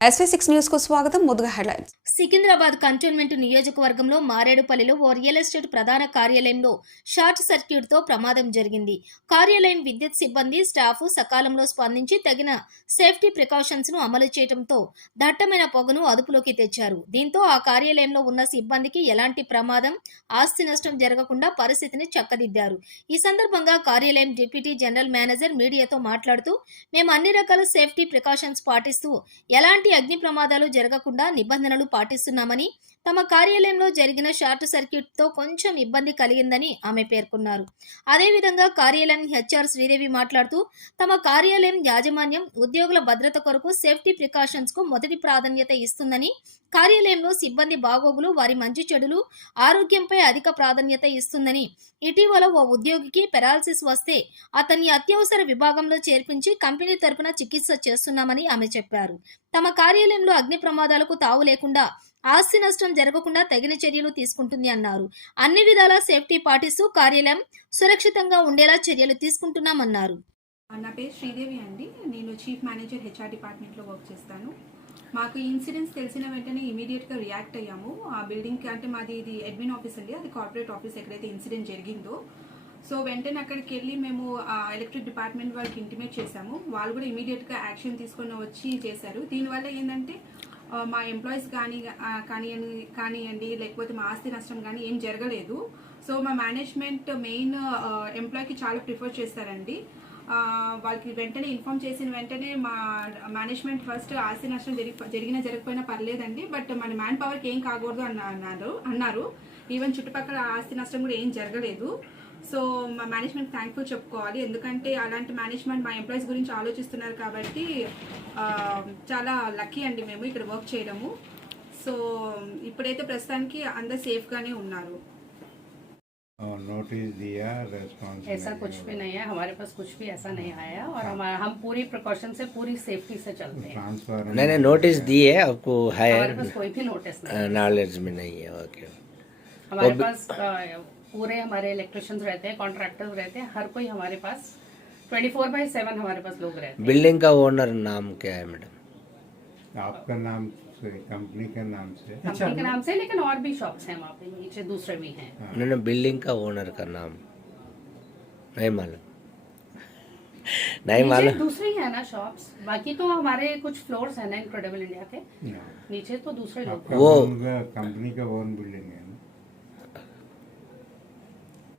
SV6 news కు స్వాగతం. ముందుగా హెడ్లైన్స్. సికింద్రాబాద్ కంటోన్మెంట్ నియోజకవర్గంలో మారేడుపల్లిలో ఓ రియల్ ఎస్టేట్ ప్రధాన కార్యాలయంలో షార్ట్ సర్క్యూట్ తో ప్రమాదం జరిగింది. కార్యాలయం విద్యుత్ సిబ్బంది స్టాఫ్ సకాలంలో స్పందించి తగిన సేఫ్టీ ప్రికాషన్స్ ను అమలు చేయడంతో దట్టమైన పొగను అదుపులోకి తెచ్చారు. దీంతో ఆ కార్యాలయంలో ఉన్న సిబ్బందికి ఎలాంటి ప్రమాదం, ఆస్తి నష్టం జరగకుండా పరిస్థితిని చక్కదిద్దారు. ఈ సందర్భంగా కార్యాలయం డిప్యూటీ జనరల్ మేనేజర్ మీడియాతో మాట్లాడుతూ, మేము అన్ని రకాల సేఫ్టీ ప్రికాషన్స్ పాటిస్తూ ఎలాంటి అగ్ని ప్రమాదాలు జరగకుండా నిబంధనలు పాటిస్తున్నామని, తమ కార్యాలయంలో జరిగిన షార్ట్ సర్క్యూట్ తో కొంచెం ఇబ్బంది కలిగిందని ఆమె పేర్కొన్నారు. అదేవిధంగా కార్యాలయం హెచ్ఆర్ శ్రీదేవి మాట్లాడుతూ, తమ కార్యాలయం యాజమాన్యం ఉద్యోగుల భద్రత కొరకు సేఫ్టీ ప్రికాషన్స్ కు మొదటి ప్రాధాన్యత ఇస్తుందని, కార్యాలయంలో సిబ్బంది బాగోగులు, వారి మంచి చెడులు, ఆరోగ్యంపై అధిక ప్రాధాన్యత ఇస్తుందని, ఇటీవల ఓ ఉద్యోగికి పెరాలసిస్ వస్తే అతన్ని అత్యవసర విభాగంలో చేర్పించి కంపెనీ తరపున చికిత్స చేస్తున్నామని ఆమె చెప్పారు. తమ కార్యాలయంలో అగ్ని ప్రమాదాలకు తావు లేకుండా, ఆస్తి నష్టం జరగకుండా తగిన చర్యలు తీసుకుంటుంది అన్నారు. అన్ని విధాలా సేఫ్టీ పాటిస్తూ కార్యాలయం సురక్షితంగా ఉండేలా చర్యలు తీసుకుంటున్నామన్నారు. నా పేరు శ్రీదేవి అండి. నేను చీఫ్ మేనేజర్ హెచ్ఆర్ డిపార్ట్మెంట్లో వర్క్ చేస్తాను. మాకు ఈ ఇన్సిడెంట్స్ తెలిసిన వెంటనే ఇమీడియట్గా రియాక్ట్ అయ్యాము. ఆ బిల్డింగ్కి, అంటే మాది ఇది అడ్మిన్ ఆఫీస్ అండి, అది కార్పొరేట్ ఆఫీస్ ఎక్కడైతే ఇన్సిడెంట్ జరిగిందో. సో వెంటనే అక్కడికి వెళ్ళి మేము ఎలక్ట్రిక్ డిపార్ట్మెంట్ వాళ్ళకి ఇంటిమేట్ చేశాము. వాళ్ళు కూడా ఇమీడియట్గా యాక్షన్ తీసుకొని వచ్చి చేశారు. దీనివల్ల ఏంటంటే మా ఎంప్లాయీస్ కానివ్వండి, లేకపోతే మా ఆస్తి నష్టం కానీ ఏం జరగలేదు. సో మా మేనేజ్మెంట్ మెయిన్ ఎంప్లాయీకి చాలా ప్రిఫర్ చేస్తారండి. వాళ్ళకి వెంటనే ఇన్ఫార్మ్ చేసిన వెంటనే మా మేనేజ్మెంట్ ఫస్ట్ ఆస్తి నష్టం జరగకపోయినా పర్లేదండి, బట్ మన మ్యాన్ పవర్కి ఏం కాకూడదు అన్నారు. ఈవెన్ చుట్టుపక్కల ఆస్తి నష్టం కూడా ఏం జరగలేదు. సో మా మేనేజ్మెంట్ థ్యాంక్ఫుల్ చెప్పుకోవాలి, ఎందుకంటే అలాంటి మేనేజ్మెంట్ మా ఎంప్లాయీస్ గురించి ఆలోచిస్తున్నారు కాబట్టి చాలా లక్కీ అండి మేము ఇక్కడ వర్క్ చేయడము. సో ఇప్పుడైతే ప్రస్తుతానికి అందరు సేఫ్గానే ఉన్నారు. नोटिस दिया, रेस्पॉन्स ऐसा कुछ भी नहीं है, हमारे पास कुछ भी ऐसा नहीं आया और हम पूरी प्रिकॉशन से, पूरी सेफ्टी से चलते हैं। नहीं नोटिस दिए आपको है, हमारे पास कोई भी नोटिस नहीं, नॉलेज में नहीं है। ओके, हमारे पास पूरे हमारे इलेक्ट्रिशियंस रहते हैं, कॉन्ट्रैक्टर्स रहते हैं, हर कोई हमारे पास 24/7 हमारे पास लोग रहते हैं। बिल्डिंग का ओनर नाम क्या है मैडम? आपका नाम से, कंपनी के नाम से? कंपनी के नाम से, लेकिन और भी शॉप्स हैं वहाँ पे, नीचे दूसरे भी हैं। नहीं, बिल्डिंग का ओनर का नाम नहीं मालूम। नहीं मालूम, दूसरी है ना शॉप्स, बाकी तो हमारे कुछ फ्लोर्स है ना इनक्रेडिबल इंडिया के, नीचे तो दूसरे लोग। वो कंपनी का ओन बिल्डिंग है।